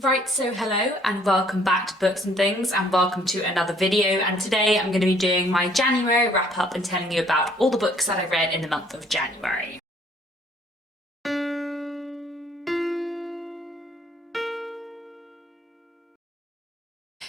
Right, so hello and welcome back to Books and Things and welcome to another video, and today I'm going to be doing my January wrap up and telling you about all the books that I read in the month of January.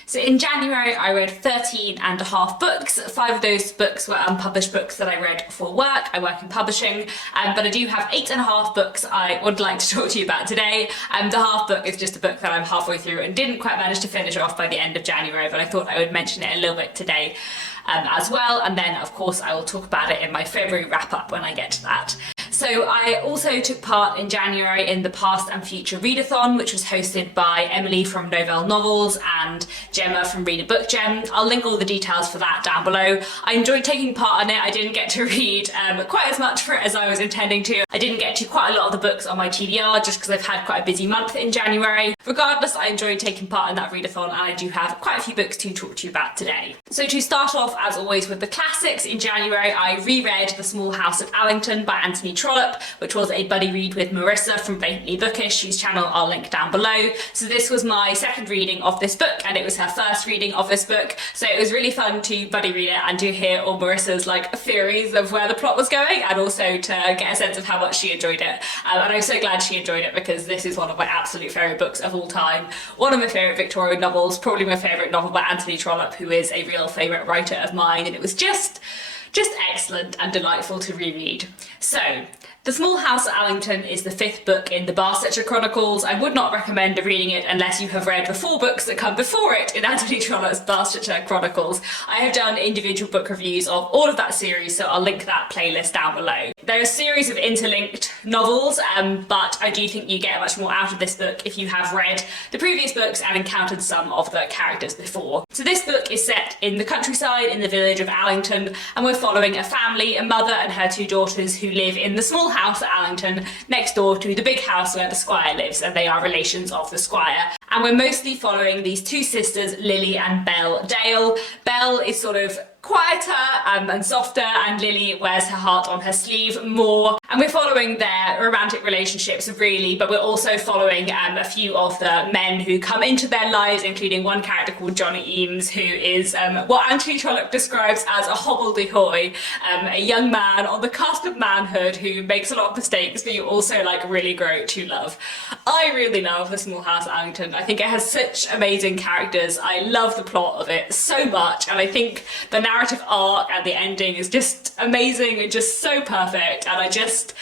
So in January I read 13 and a half books. 5 of those books were unpublished books that I read for work. I work in publishing, but I do have 8 and a half books I would like to talk to you about today. The half book is just a book that I'm halfway through and didn't quite manage to finish off by the end of January, but I thought I would mention it a little bit today as well, and then of course I will talk about it in my February wrap up when I get to that. So I also took part in January in the Past and Future Readathon, which was hosted by Emily from Novell Novels and Gemma from Read a Book Gem. I'll link all the details for that down below. I enjoyed taking part in it. I didn't get to read quite as much for it as I was intending to. I didn't get to quite a lot of the books on my TBR just because I've had quite a busy month in January. Regardless, I enjoyed taking part in that readathon and I do have quite a few books to talk to you about today. So to start off, as always, with the classics, in January I reread The Small House at Allington by Anthony Trollope, which was a buddy read with Marissa from Blatantly Bookish, whose channel I'll link down below. So this was my second reading of this book and it was her first reading of this book, so it was really fun to buddy read it and to hear all Marissa's theories of where the plot was going, and also to get a sense of how much she enjoyed it. And I'm so glad she enjoyed it because this is one of my absolute favourite books of all time. One of my favourite Victorian novels, probably my favourite novel by Anthony Trollope, who is a real favourite writer of mine, and it was just excellent and delightful to reread. So The Small House at Allington is the 5th book in the Barsetshire Chronicles. I would not recommend reading it unless you have read the 4 books that come before it in Anthony Trollope's Barsetshire Chronicles. I have done individual book reviews of all of that series, so I'll link that playlist down below. There are a series of interlinked novels, but I do think you get much more out of this book if you have read the previous books and encountered some of the characters before. So this book is set in the countryside in the village of Allington, and we're following a family, a mother and her 2 daughters, who live in the small house at Allington next door to the big house where the squire lives, and they are relations of the squire. And we're mostly following these 2 sisters, Lily and Belle Dale. Belle is sort of quieter and softer, and Lily wears her heart on her sleeve more, and we're following their romantic relationships really, but we're also following a few of the men who come into their lives, including one character called Johnny Eames, who is what Anthony Trollope describes as a hobbledehoy, a young man on the cusp of manhood who makes a lot of mistakes but you also really grow to love. I really love The Small House at Allington. I think it has such amazing characters. I love the plot of it so much, and I think the narrative arc and the ending is just amazing and just so perfect, and I just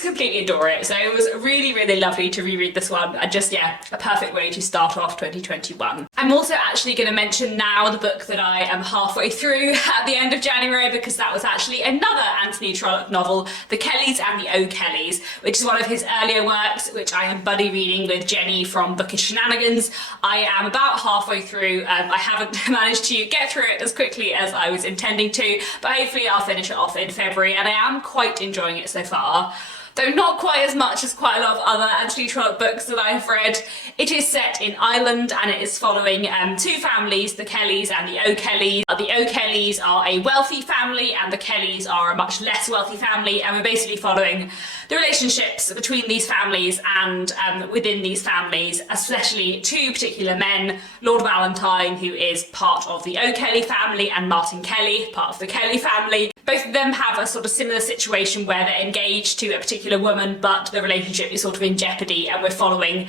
completely adore it. So it was really lovely to reread this one, and a perfect way to start off 2021. I'm also actually going to mention now the book that I am halfway through at the end of January, because that was actually another Anthony Trollope novel, The Kellys and the O'Kellys, which is one of his earlier works, which I am buddy reading with Jenny from Bookish Shenanigans. I am about halfway through. I haven't managed to get through it as quickly as I was intending to, but hopefully I'll finish it off in February, and I am quite enjoying it so far. Though not quite as much as quite a lot of other Anthony Trollope books that I've read. It is set in Ireland and it is following 2 families, the Kellys and the O'Kellys. The O'Kellys are a wealthy family and the Kellys are a much less wealthy family, and we're basically following the relationships between these families and within these families, especially 2 particular men, Lord Valentine, who is part of the O'Kelly family, and Martin Kelly, part of the Kelly family. Both of them have a sort of similar situation where they're engaged to a particular woman, but the relationship is sort of in jeopardy, and we're following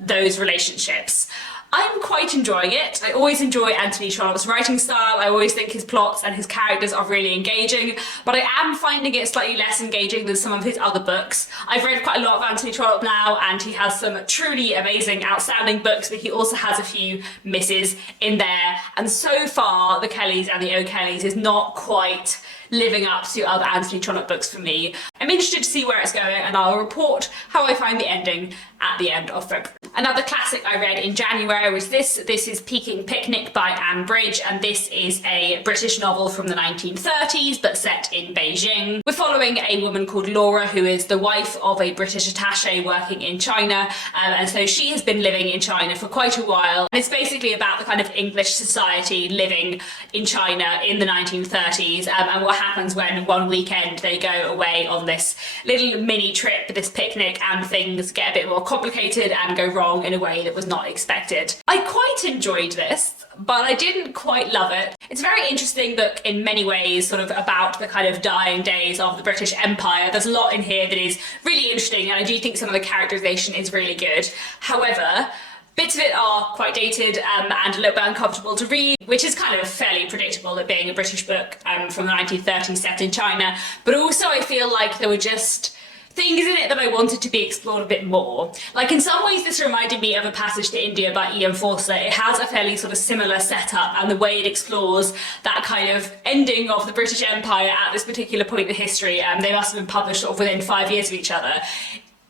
those relationships. I'm quite enjoying it. I always enjoy Anthony Trollope's writing style. I always think his plots and his characters are really engaging, but I am finding it slightly less engaging than some of his other books. I've read quite a lot of Anthony Trollope now, and he has some truly amazing, outstanding books, but he also has a few misses in there, and so far The Kellys and the O'Kellys is not quite living up to other Anthony Trollope books for me. I'm interested to see where it's going, and I'll report how I find the ending at the end of February. Another classic I read in January was this. This is Peking Picnic by Anne Bridge, and this is a British novel from the 1930s but set in Beijing. We're following a woman called Laura, who is the wife of a British attaché working in China, and so she has been living in China for quite a while. And it's basically about the kind of English society living in China in the 1930s, and what happens when one weekend they go away on this little mini trip, this picnic, and things get a bit more complicated and go wrong in a way that was not expected. I quite enjoyed this, but I didn't quite love it. It's a very interesting book in many ways, sort of about the kind of dying days of the British Empire. There's a lot in here that is really interesting, and I do think some of the characterization is really good. However, bits of it are quite dated and a little bit uncomfortable to read, which is kind of fairly predictable, it being a British book from the 1930s set in China. But also I feel like there were just things in it that I wanted to be explored a bit more. Like, in some ways this reminded me of A Passage to India by E.M. Forster. It has a fairly sort of similar setup, and the way it explores that kind of ending of the British Empire at this particular point in history, they must have been published sort of within 5 years of each other.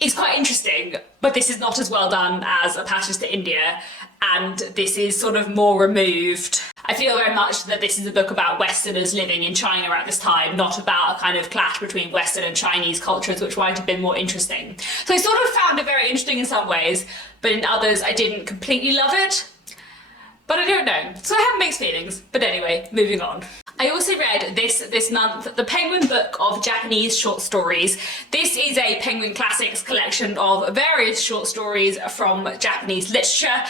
It's quite interesting, but this is not as well done as A Passage to India, and this is sort of more removed. I feel very much that this is a book about Westerners living in China at this time, not about a kind of clash between Western and Chinese cultures, which might have been more interesting. So I sort of found it very interesting in some ways, but in others I didn't completely love it. But I don't know. So I have mixed feelings. But anyway, moving on. I also read this month the Penguin Book of Japanese Short Stories. This is a Penguin Classics collection of various short stories from Japanese literature,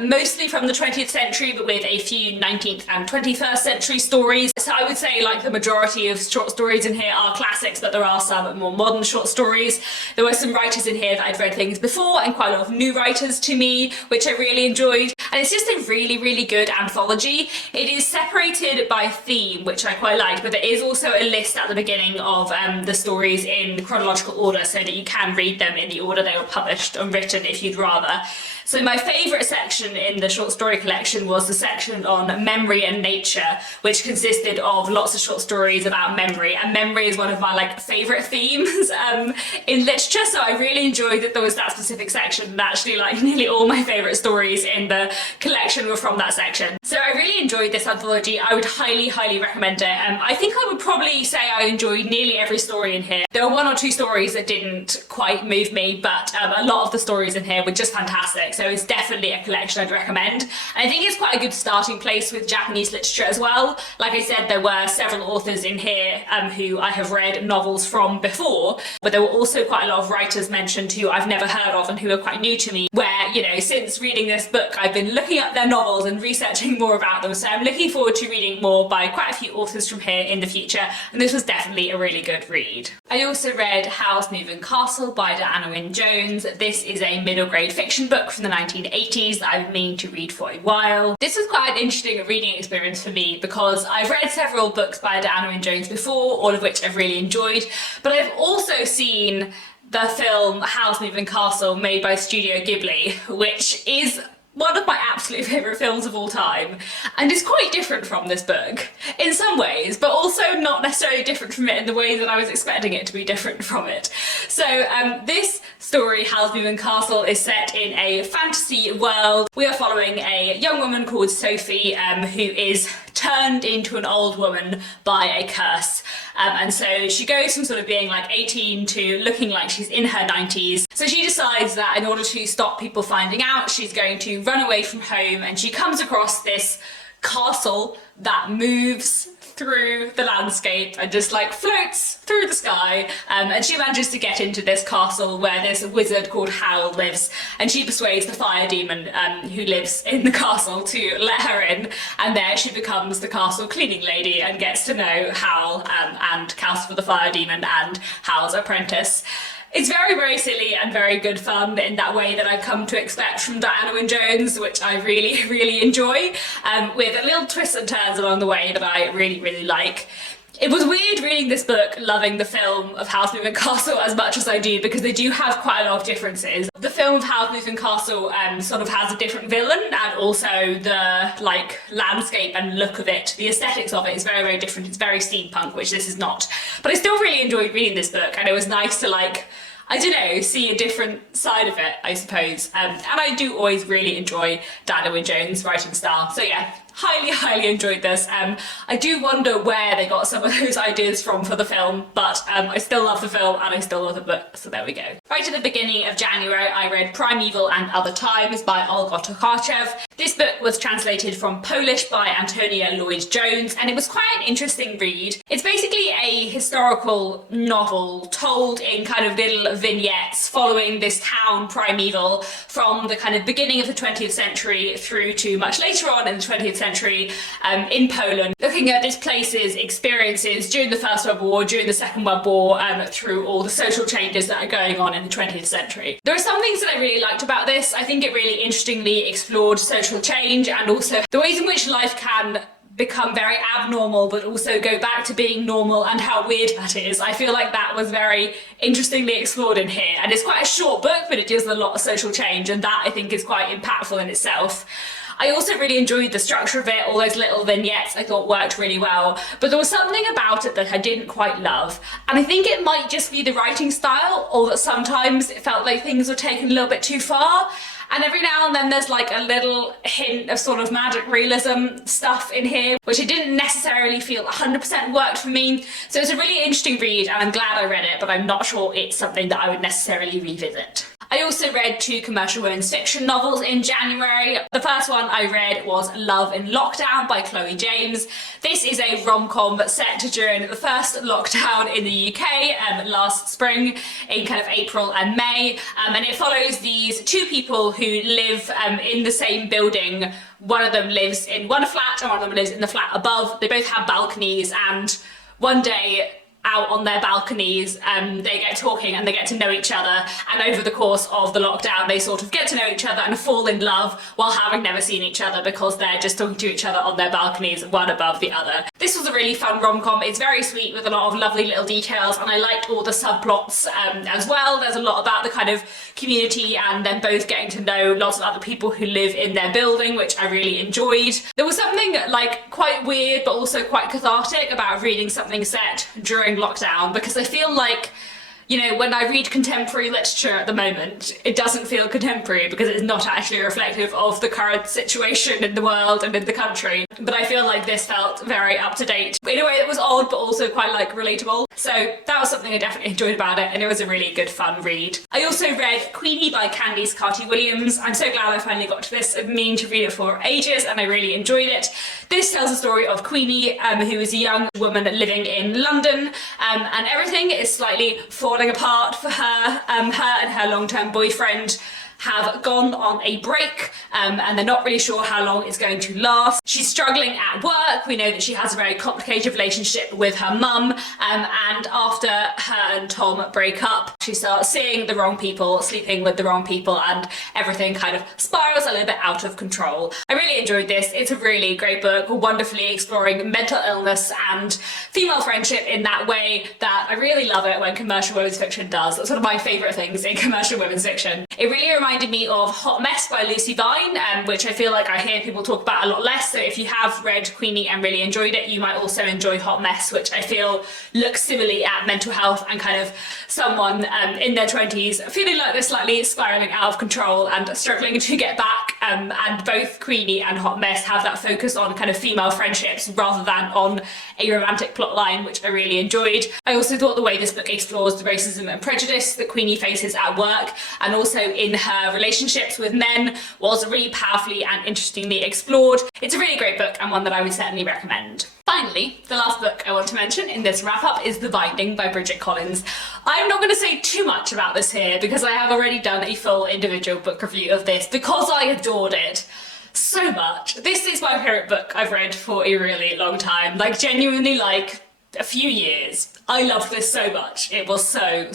mostly from the 20th century, but with a few 19th and 21st century stories. So I would say like the majority of short stories in here are classics, but there are some more modern short stories. There were some writers in here that I'd read things before, and quite a lot of new writers to me, which I really enjoyed. And it's just a really, really good anthology. It is separated by theme, which I quite liked, but there is also a list at the beginning of the stories in chronological order, so that you can read them in the order they were published and written if you'd rather. So my favourite section in the short story collection was the section on memory and nature, which consisted of lots of short stories about memory, and memory is one of my favourite themes in literature, so I really enjoyed that there was that specific section, and actually nearly all my favourite stories in the collection were from that section. So I really enjoyed this anthology. I would highly, highly recommend it. I think I would probably say I enjoyed nearly every story in here. There were one or two stories that didn't quite move me, but a lot of the stories in here were just fantastic. So it's definitely a collection I'd recommend. And I think it's quite a good starting place with Japanese literature as well. Like I said, there were several authors in here who I have read novels from before, but there were also quite a lot of writers mentioned who I've never heard of and who are quite new to me, where, you know, since reading this book, I've been looking up their novels and researching more about them. So I'm looking forward to reading more by quite a few authors from here in the future, and this was definitely a really good read. I also read Howl's Moving Castle by Diana Wynne Jones. This is a middle grade fiction book from the 1980s that I've been meaning to read for a while. This was quite an interesting reading experience for me because I've read several books by Diana Wynne Jones before, all of which I've really enjoyed, but I've also seen the film Howl's Moving Castle made by Studio Ghibli, which is one of my absolute favourite films of all time, and is quite different from this book in some ways, but also not necessarily different from it in the way that I was expecting it to be different from it. So this story, Howl's Moving Castle, is set in a fantasy world. We are following a young woman called Sophie who is turned into an old woman by a curse. And so she goes from sort of being 18 to looking like she's in her 90s. So she decides that in order to stop people finding out, she's going to run away from home, and she comes across this castle that moves through the landscape and just floats through the sky, and she manages to get into this castle where this wizard called Howl lives, and she persuades the fire demon who lives in the castle to let her in, and there she becomes the castle cleaning lady and gets to know Howl and Calcifer the fire demon and Howl's apprentice. It's very, very silly and very good fun in that way that I've come to expect from Diana Wynne Jones, which I really, really enjoy, with little twists and turns along the way that I really, really like. It was weird reading this book, loving the film of Howl's Moving Castle as much as I do, because they do have quite a lot of differences. The film of Howl's Moving Castle sort of has a different villain, and also the landscape and look of it, the aesthetics of it is very, very different. It's very steampunk, which this is not. But I still really enjoyed reading this book, and it was nice to I don't know, see a different side of it, I suppose. And I do always really enjoy Diana Wynne Jones' writing style. So yeah, highly enjoyed this. I do wonder where they got some of those ideas from for the film, but I still love the film and I still love the book, so there we go. Right at the beginning of January, I read Primeval and Other Times by Olga Tokarczuk. This book was translated from Polish by Antonia Lloyd-Jones, and it was quite an interesting read. It's basically a historical novel told in kind of little vignettes following this town Primeval from the kind of beginning of the 20th century through to much later on in the 20th century in Poland, looking at this place's experiences during the First World War, during the Second World War, through all the social changes that are going on in the 20th century. There are some things that I really liked about this. I think it really interestingly explored social change and also the ways in which life can become very abnormal but also go back to being normal and how weird that is. I feel like that was very interestingly explored in here, and it's quite a short book but it deals with a lot of social change, and that I think is quite impactful in itself. I also really enjoyed the structure of it. All those little vignettes I thought worked really well, but there was something about it that I didn't quite love, and I think it might just be the writing style, or that sometimes it felt like things were taken a little bit too far. And every now and then there's like a little hint of sort of magic realism stuff in here, which I didn't necessarily feel 100% worked for me. So it's a really interesting read and I'm glad I read it, but I'm not sure it's something that I would necessarily revisit. I also read 2 commercial women's fiction novels in January. The first one I read was Love in Lockdown by Chloe James. This is a rom-com set during the first lockdown in the UK last spring in kind of April and May, and it follows these 2 people who live in the same building. One of them lives in one flat and one of them lives in the flat above. They both have balconies, and one day out on their balconies they get talking and they get to know each other, and over the course of the lockdown they sort of get to know each other and fall in love while having never seen each other because they're just talking to each other on their balconies, one above the other. This was a really fun rom-com. It's very sweet with a lot of lovely little details, and I liked all the subplots as well. There's a lot about the kind of community and them both getting to know lots of other people who live in their building, which I really enjoyed. There was something like quite weird but also quite cathartic about reading something set during lockdown, because I feel like, you know, when I read contemporary literature at the moment, it doesn't feel contemporary because it's not actually reflective of the current situation in the world and in the country. But I feel like this felt very up to date in a way that was odd but also quite like relatable. So that was something I definitely enjoyed about it, and it was a really good fun read. I also read Queenie by Candice Carty-Williams. I'm so glad I finally got to this. I've been meaning to read it for ages and I really enjoyed it. This tells the story of Queenie, who is a young woman living in London, and everything is slightly falling apart for her. Her and her long-term boyfriend have gone on a break and they're not really sure how long it's going to last. She's struggling at work. We know that she has a very complicated relationship with her mum, and after her and Tom break up, she starts seeing the wrong people, sleeping with the wrong people, and everything kind of spirals a little bit out of control. I really enjoyed this. It's a really great book, wonderfully exploring mental illness and female friendship in that way that I really love it when commercial women's fiction does. That's one of my favourite things in commercial women's fiction. It really reminded me of Hot Mess by Lucy Vine, which I feel like I hear people talk about a lot less. So if you have read Queenie and really enjoyed it, you might also enjoy Hot Mess, which I feel looks similarly at mental health and kind of someone in their 20s feeling like they're slightly spiralling out of control and struggling to get back. And both Queenie and Hot Mess have that focus on kind of female friendships rather than on a romantic plotline, which I really enjoyed. I also thought the way this book explores the racism and prejudice that Queenie faces at work and also in her relationships with men was really powerfully and interestingly explored. It's a really great book and one that I would certainly recommend. Finally, the last book I want to mention in this wrap-up is The Binding by Bridget Collins. I'm not going to say too much about this here because I have already done a full individual book review of this because I adored it so much. This is my favourite book I've read for a really long time, like genuinely like a few years. I loved this so much. It was so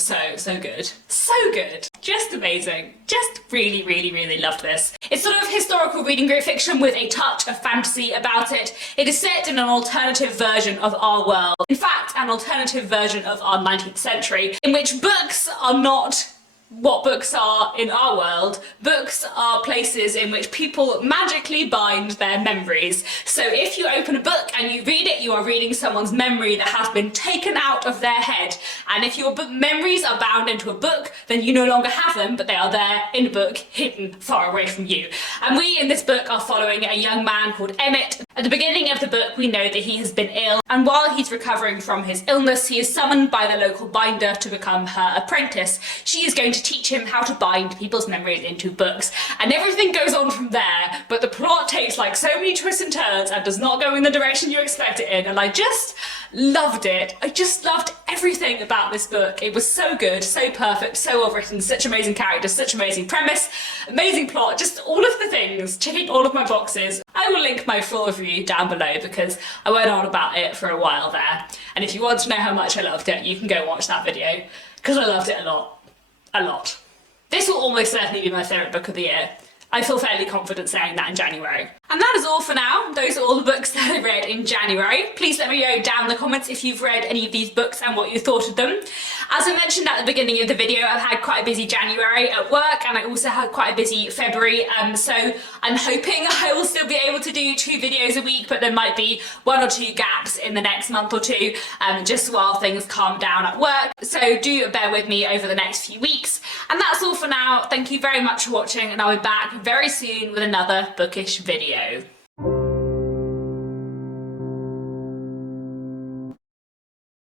good. So good. Just amazing. Just really loved this. It's sort of historical reading great fiction with a touch of fantasy about it. It is set in an alternative version of our world. In fact, an alternative version of our 19th century, in which books are not what books are in our world. Books are places in which people magically bind their memories. So if you open a book and you read it, you are reading someone's memory that has been taken out of their head. And if your memories are bound into a book, then you no longer have them, but they are there in a book, hidden far away from you. And we in this book are following a young man called Emmett. At the beginning of the book, we know that he has been ill, and while he's recovering from his illness, he is summoned by the local binder to become her apprentice. She is going to teach him how to bind people's memories into books, and everything goes on from there, but the plot takes like so many twists and turns and does not go in the direction you expect it in, and I just loved it. I just loved everything about this book. It was so good, so perfect, so well written, such amazing characters, such amazing premise, amazing plot, just all of the things, ticking all of my boxes. I will link my full review down below because I went on about it for a while there, and if you want to know how much I loved it, you can go watch that video because I loved it a lot. A lot. This will almost certainly be my favourite book of the year. I feel fairly confident saying that in January. And that is all for now. Those are all the books that I read in January. Please let me know down in the comments if you've read any of these books and what you thought of them. As I mentioned at the beginning of the video, I've had quite a busy January at work, and I also had quite a busy February, so I'm hoping I will still be able to do 2 videos a week, but there might be 1 or 2 gaps in the next month or 2, just while things calm down at work. So do bear with me over the next few weeks. And that's all for now. Thank you very much for watching, and I'll be back very soon with another bookish video.